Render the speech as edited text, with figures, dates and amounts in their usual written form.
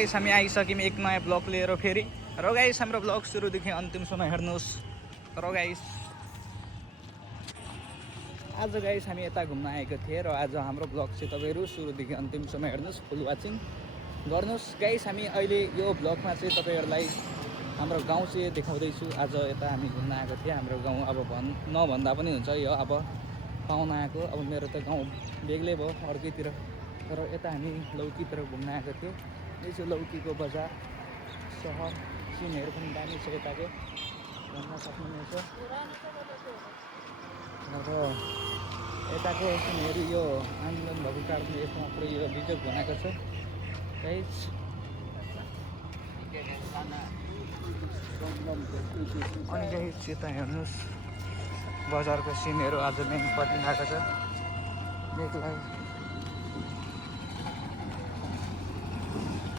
guys हामी आइसक्यौँ एक नयाँ ब्लग लिएर फेरि र गाइस हाम्रो ब्लग सुरुदेखि अन्तिमसम्म हेर्नुहोस् र गाइस आज गाइस हामी यता घुम्न आएको थिएँ र आज हाम्रो ब्लग चाहिँ तपाईँहरू सुरुदेखि अन्तिमसम्म हेर्नुहोस् फुल वाचिङ गर्नुहोस् गाइस हामी अहिले यो ब्लगमा चाहिँ तपाईँहरूलाई हाम्रो गाउँ चाहिँ देखाउँदैछु आज यता हामी घुम्न आएको थिएँ हाम्रो गाउँ अब नभन्दा पनि हुन्छ यो अब पाहुना आएको अब मेरो त गाउँ बेग्लै भयो अर्कैतिर तर यता हामी लौकीतिर घुम्न आएको थियौँ यसो लौकीको बजार सहर सिनहरू पनि दामी छ यताको भन्न सक्नुहुनेछ र यताको सिनहरू यो आन्दोलन भएको कारणले यसमा पुरै यो बिजोग बनाएको छ गाइस अनि गाइस यता हेर्नुहोस् बजारको सिनहरू आज मेन परिरहेको छ देखलाई